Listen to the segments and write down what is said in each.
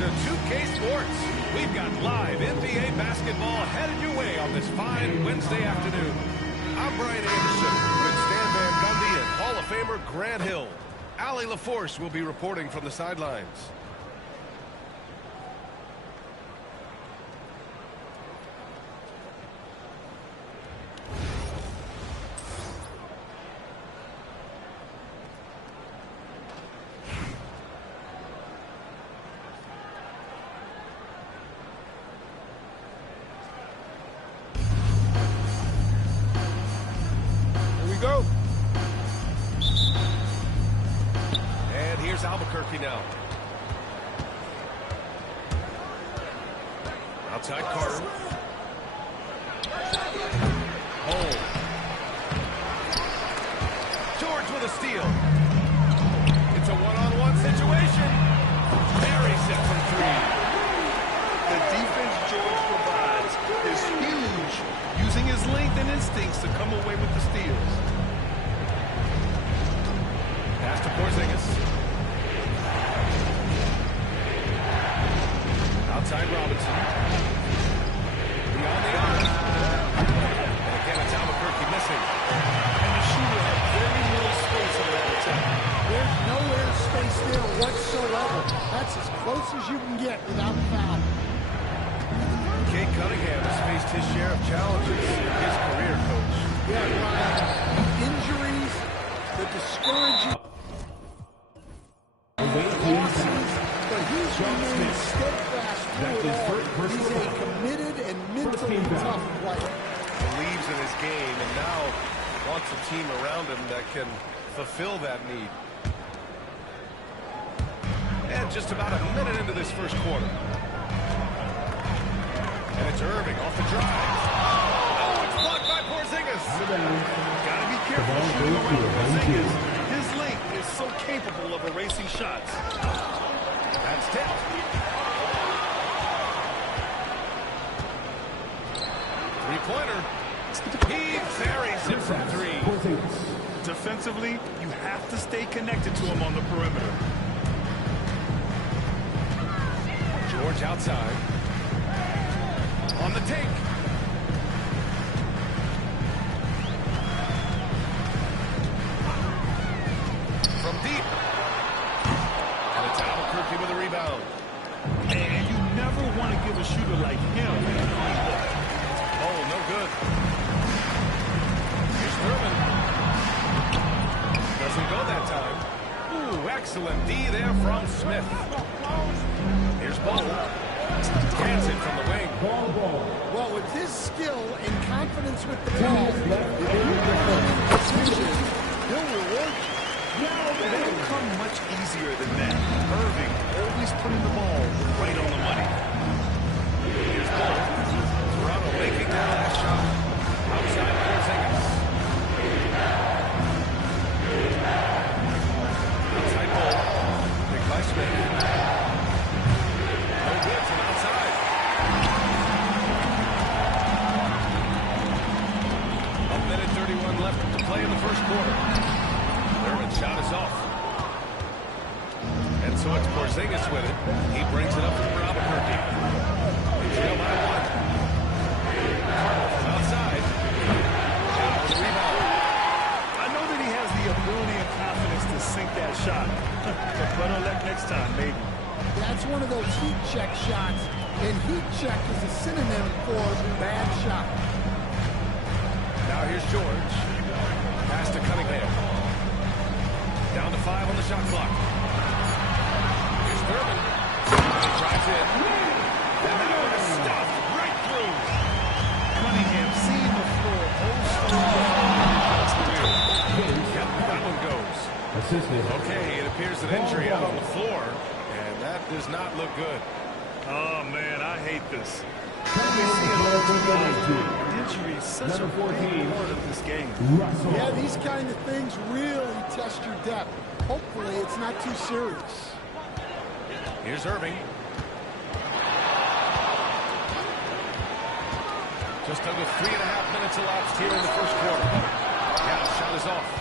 to 2K Sports. We've got live NBA basketball headed your way on this fine Wednesday afternoon. I'm Brian Anderson with Stan Van Gundy and Hall of Famer Grant Hill. Allie LaForce will be reporting from the sidelines. Albuquerque now. Outside Carter. Hole. George with a steal. It's a one-on-one situation. Buries it from three. The defense George provides is huge, using his length and instincts to come away with the steals. Pass to Porzingis. Outside Robinson. Beyond the arc. And again, it's Albuquerque missing. And the shooter had very little space on that attack. There's nowhere space there whatsoever. That's as close as you can get without foul. Kate Cunningham has faced his share of challenges in his career, Coach. Yeah, Ryan. Injuries, the discouraging losses, but he's remained steadfast through it all. He's a committed and mentally tough player. Believes in his game and now wants a team around him that can fulfill that need. And just about a minute into this first quarter. And it's Irving off the drive. Oh, it's blocked by Porzingis. Gotta be careful shooting around Porzingis. His length is so capable of erasing shots. That's tipped. Three-pointer. He buries it from three. Defensively, you have to stay connected to him on the perimeter. George outside. On the take. From deep. And it's Albuquerque with a rebound. And you never want to give a shooter like him. Oh, no good. Here's Thurman. Doesn't go that time. Ooh, excellent D there from Smith. Here's Ball. Gets it from the wing. Well, with his skill and confidence with the ball, he'll reward you. They don't come much easier than that. Irving always putting the ball right on the money. Here's Ball. Toronto making their last shot. Outside Porzingis. Outside Ball. Picked by Smith. No good from outside. A minute 31 left to play in the first quarter. Thurman's shot is off. And so it's Porzingis with it. He brings it up for Albuquerque. They trail by one. Carter from outside. Down for the rebound. I know that he has the ability and confidence to sink that shot. But better luck next time, maybe. That's one of those heat check shots, and heat check is a synonym for bad shot. Now here's George. Pass to Cunningham. Down to 5 on the shot clock. Here's Thurman. He drives in. And that one is stuffed right through. Cunningham seeing the floor. Yep, that one goes. Okay, it appears an injury out on the floor, and that does not look good. Oh, man, I hate this. Injury is such a big part of this game. Yeah, these kind of things really test your depth. Hopefully, it's not too serious. Here's Irving. Just under 3.5 minutes elapsed here in the first quarter. Yeah, the shot is off.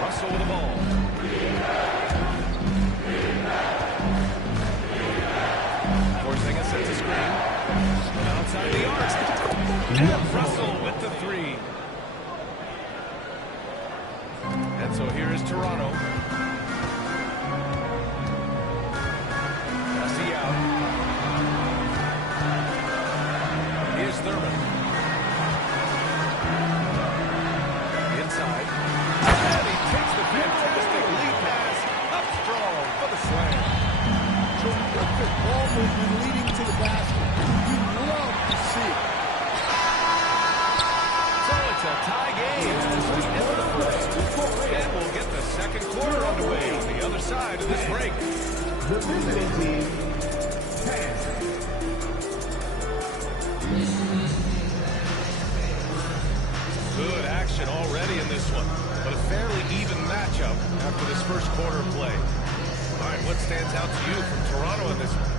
Russell with the ball. And Russell with the three. And so here is Toronto. Messi out. Here's Thurman. Inside. And he takes the fantastic lead pass up strong for the slam. Terrific ball movement leading to the basket. You love to see it. So it's a tie game as we enter the first. And we'll get the second quarter underway on the other side of this break. The visiting team, 10. Good action already in this one, but a fairly even matchup after this first quarter of play. All right, what stands out to you from Toronto in this one?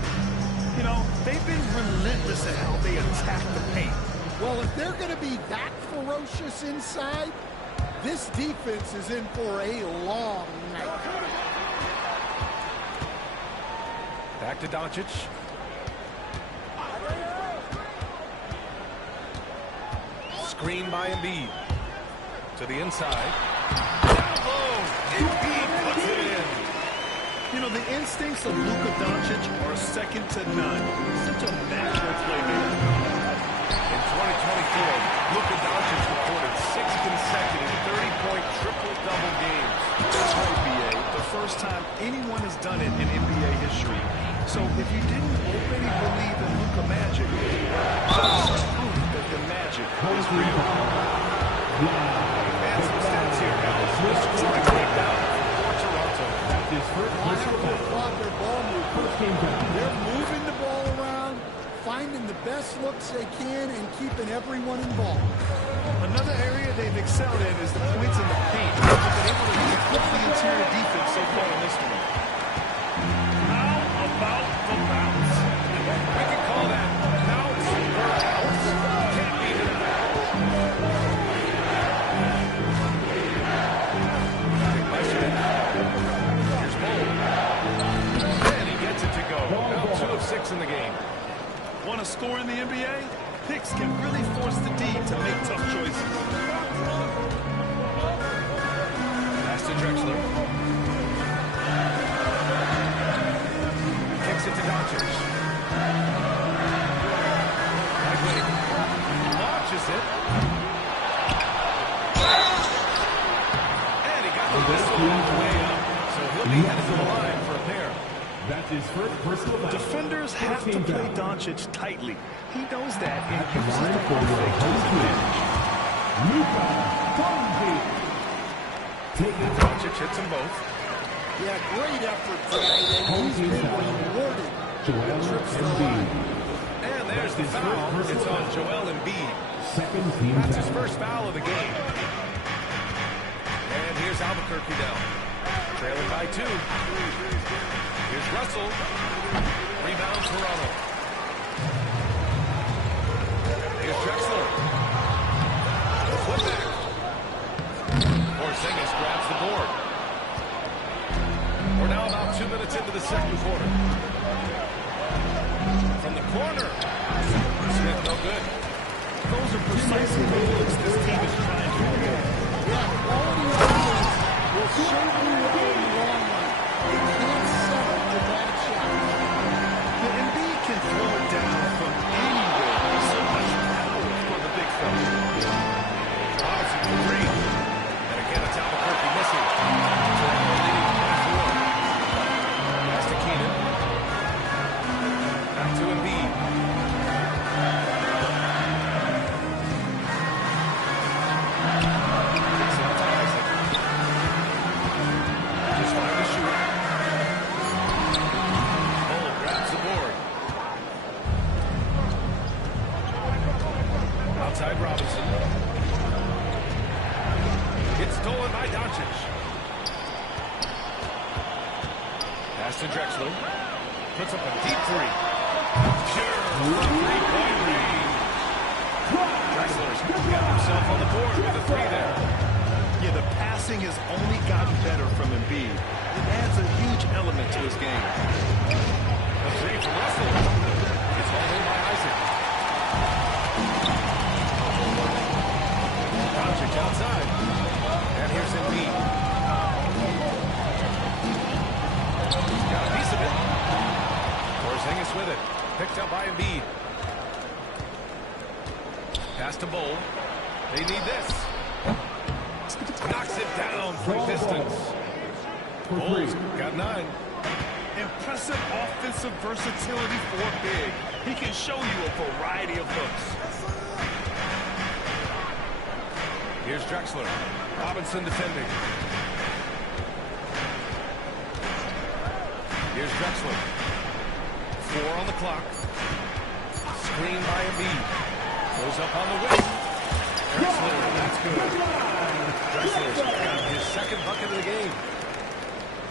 You know, they've been relentless at how they attack the paint. Well, if they're going to be that ferocious inside, this defense is in for a long night. Back to Doncic. Screen by Embiid. To the inside. Down low. Embiid puts it in. You know, the instincts of Luka Doncic are second to none. Such a natural playmaker. In 2024, Luka Doncic recorded 6 consecutive 30-point triple-double games. That's right, B.A. The first time anyone has done it in NBA history. So if you didn't already believe in Luka Magic, that's proof that the magic is real. And some stats here, guys. The scoring breakdown for Toronto. I thought their ball movement. They're moving the ball around, finding the best looks they can, and keeping everyone involved. Another area they've excelled in is the points in the paint. They've been able to equip the interior defense so far in this one. How about the bounce? We can call that bounce per ounce. Can't be denied. Big question. Here's Bull. And he gets it to go. Now 2 of 6 in the game. Want to score in the NBA? Picks can really force the D to make tough choices. Pass to Drexler. Kicks it to Doncic. Right. Launches it. And he got the whistle on the way up. So he'll be headed to the line for a pair. That's his first personal foul. Defenders have to play Doncic tightly. He knows that and uses Line the for ball your fake to his home team. advantage. Luka Doncic. Take it. Doncic hits them both. Yeah, great effort tonight, and he's been rewarded. Joel Trips to the line. Embiid. And there's the foul. It's on Joel Embiid. Second team That's his foul. first foul of the game. And here's Albuquerque down. Trailing by 2. Here's Russell. Rebound Toronto. Here's Drexler. The putback. Porzingis grabs the board. We're now about 2 minutes into the second quarter. From the corner. Smith no good. Those are precisely the looks this team is trying to create. Yeah, quality offense will serve you well in the long run. You can't settle for bad shots. The Embiid can throw it down from anywhere. So much power for the big fella. Robinson for 3. And again, it's Albuquerque missing. Toronto leading 24. Pass to Keenan. Back to Embiid. Kicks it out to Isaac. Just trying to shoot. Bull grabs the board. Outside Robinson. It's stolen by Doncic. Pass to Drexler. Puts up a deep 3. Sure. 3-point lead. Drexler's got himself on the board with a 3 there. Yeah, the passing has only gotten better from Embiid. It adds a huge element to his game. A 3 from Russell. It's hauled in by Isaac. Picked up by Embiid. Pass to Bowl. They need this. Knocks it down from distance. Bulls got 9. Impressive offensive versatility for big. He can show you a variety of looks. Here's Drexler. Robinson defending. Here's Drexler. 4 on the clock. Screen by Embiid. Goes up on the wing. Drexler, that's good. Drexler's got his second bucket of the game.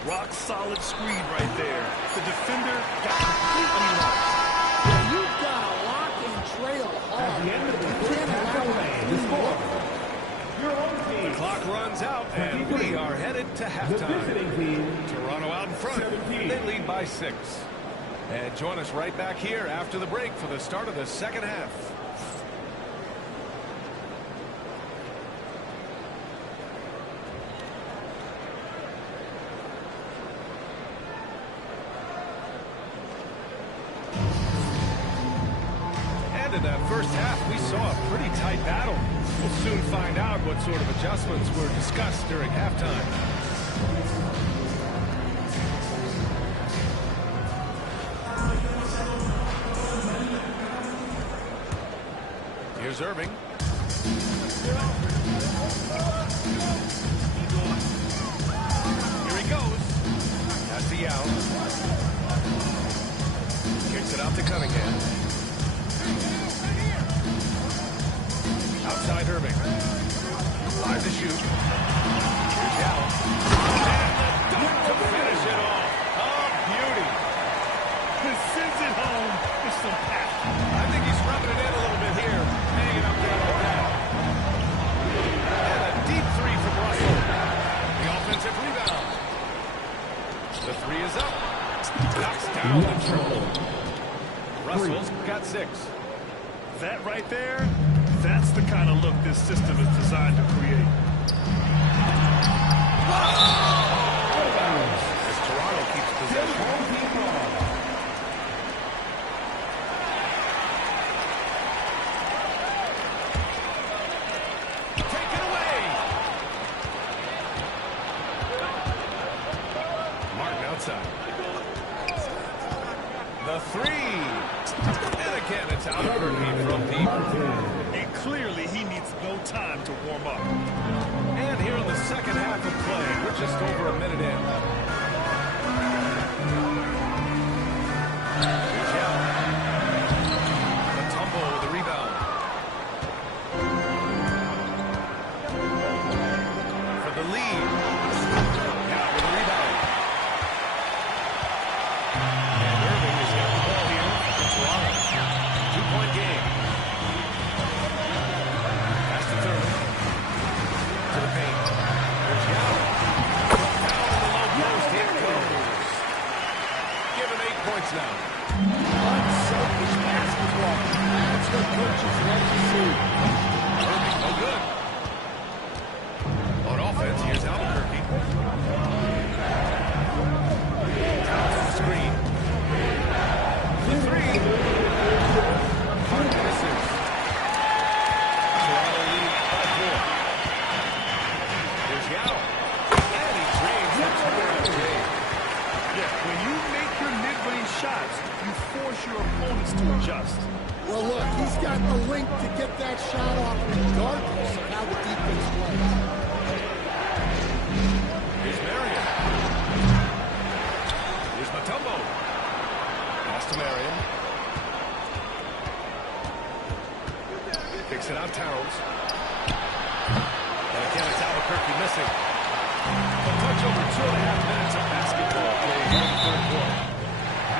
Rock solid screen right there. The defender got completely lost. Yeah, you've got to lock and trail hard. At the end of the You first can't half allow away, it the to score. look. Your own team. The clock runs out, and we are headed to The halftime. visiting team. Toronto out in front. 17. They lead by 6. And join us right back here after the break for the start of the second half. And in that first half, we saw a pretty tight battle. We'll soon find out what sort of adjustments were discussed during halftime. Here's Irving. Here he goes. That's the out. Kicks it out to Cunningham. Outside Irving. 5 to shoot. Here's Yao. And the dunk to finish it off. Oh, beauty. Sends it home with some passion. I think he's rubbing it in a little bit here. Hanging up there like that. And a deep 3 from Russell. The offensive rebound. The 3 is up. Knocks down the triple. Russell's got 6. That right there, that's the kind of look this system is designed to create. As Toronto keeps possession. Take it away. Martin outside. The 3. And again, it's Albuquerque from deep. And clearly he needs no time to warm up. And here in the second half of play, we're just over a minute in. Here's Yao. Mutombo with the rebound. For the lead. Yao with the rebound. And Irving has got the ball here for Toronto. 2-point game. Pass to Thurman. To the paint. There's Yao. Down in the low post. Here it goes. Give him 8 points now. Unselfish basketball. That's what coaches like to see. Irving, no good. On offense, here's Albuquerque. Towns the screen. The 3. Hart misses. Toronto lead by 4. Here's Yao. And he drains the turnaround game. Yeah, when you make your mid-range shots, you force your opponents to adjust. Well, look, he's got the link to get that shot off regardless of how the defense plays. Here's Marion. Here's Mutombo. Pass to Marion. Kicks it out Towns. And again, it's Albuquerque missing. A touch over 2.5 minutes of basketball play here in the third quarter.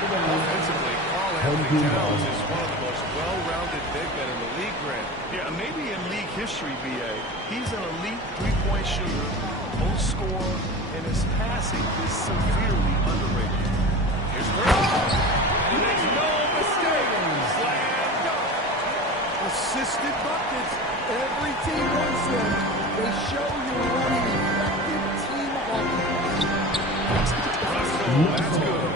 Offensively, Karl Anthony Towns is one of the most well-rounded big men in the league, Grant. Yeah, maybe in league history, BA, he's an elite three-point shooter, most scorer, and his passing is severely underrated. Here's Irving. And he makes no mistake. Slam dunk. Assisted buckets. Every team wants them. They show you're running effective team offense. Russell, that's good.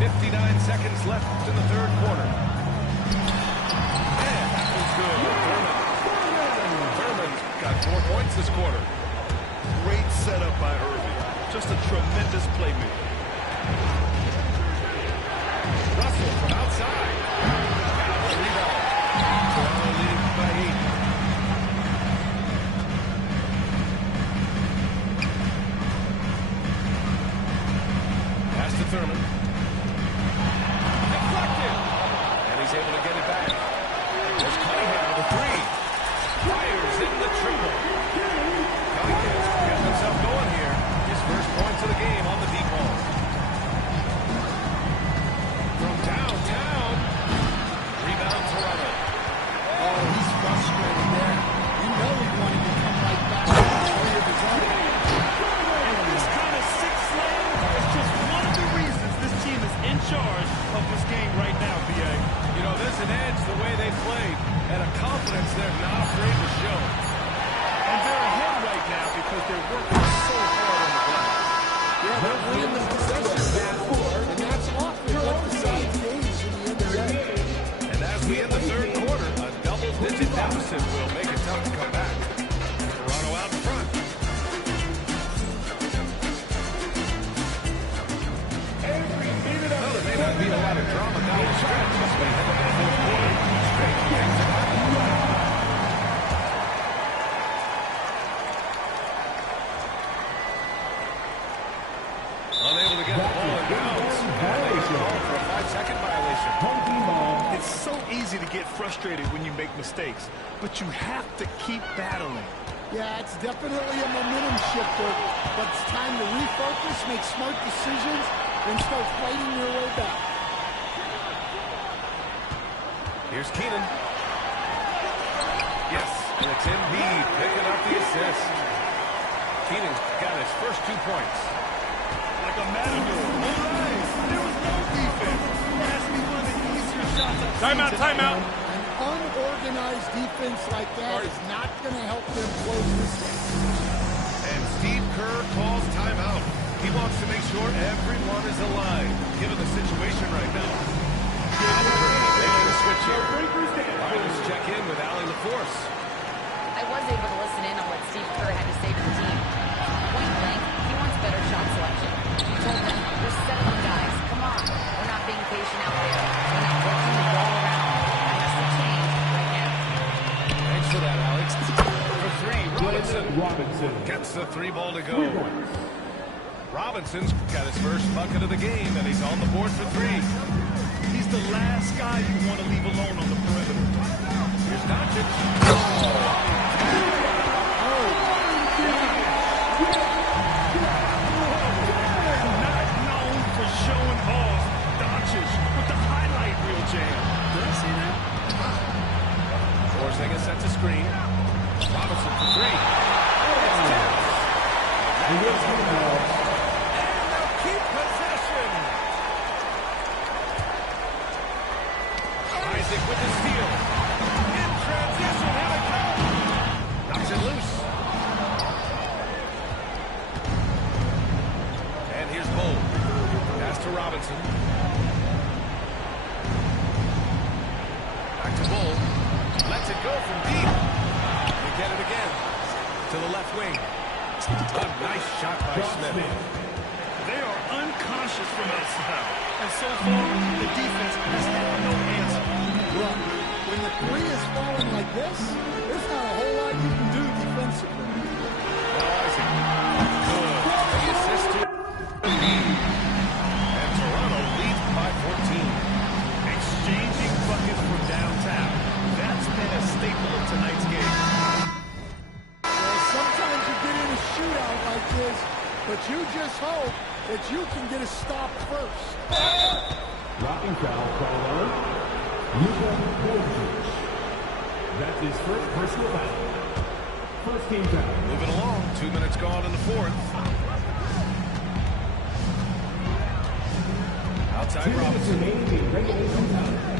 15 seconds left in the third quarter. And that was good. Thurman got 4 points this quarter. Great setup by Irving. Just a tremendous playmaker. Russell from outside. Got the rebound. Toronto leading by 8. Pass to Thurman. Deflected. And he's able to get it back. There's Cunningham with a 3. Fires in the triple. Cunningham's getting himself going here. His first points of the game on the deep ball. From downtown. Rebound Toronto. Oh, he's frustrated there. You know he wanted to come right back to the play of his own. And this kind of six-lane is just one of the reasons this team is in charge of this game right now, B.A. You know, there's an edge the way they played and a confidence they're not afraid to show. And they're ahead right now because they're working so hard on the glass. Yeah, they're winning the possession battle, and that's often what decides games in the NBA. And as we end the third quarter, a double-digit deficit will make it tough to come back. Toronto out in front. Well, there may not be a lot of drama down the stretch as we head into the fourth quarter. Strange things are happening. Unable to get the ball in bounds. And they get called for a 5-second violation. It's so easy to get frustrated when you make mistakes, but you have to keep battling. Yeah, it's definitely a momentum shifter, but it's time to refocus, make smart decisions, and start fighting your way back. Here's Keenan. Yes, and it's Embiid picking up the assist. Keenan got his first 2 points. Like a matador. All right. There was no defense. It has to be one of the easier shots I've seen tonight. Timeout. An unorganized defense like that is not going to help them close this game. And Steve Kerr calls timeout. He wants to make sure everyone is aligned, given the situation right now. Albuquerque making a switch here. All right, let's check in with Allie LaForce. I was able to listen in on what Steve Kerr had to say to the team. Point blank, he wants better shot selection. He told them, there's 7 guys. Come on. We're not being patient out there. We're not working the ball around. That has to change right now. Thanks for that, Alex. For 3, Robinson gets the 3 ball to go. Robinson's got his first bucket of the game, and he's on the board for 3. He's the last guy you want to leave alone on the perimeter. Here's Doncic. Not known for showing off. Doncic with the highlight reel jam. Did I see that? Porzingis sets a screen. Robinson for 3. It's tipped. And they'll keep possession. Isaac with the steal. In transition, here they come. Knocks it loose. And here's Bull. Pass to Robinson. Back to Bull. Lets it go from deep. They get it again. To the left wing. A nice shot by Smith. They are unconscious from outside. And so far, the defense has had no answer. Look, when the 3 is falling like this, there's not a whole lot you can do defensively. Isaac. Good. The assist to Embiid. And Toronto leads by 14. Exchanging buckets from downtown. That's been a staple of tonight's game. Well, sometimes you get in a shootout like this, but you just hope that you can get a stop first. Blocking foul called on Luka Doncic. That's his first personal foul. First team foul. Moving along. 2 minutes gone in the fourth. Outside 2 minutes Robinson. remaining in regulation time.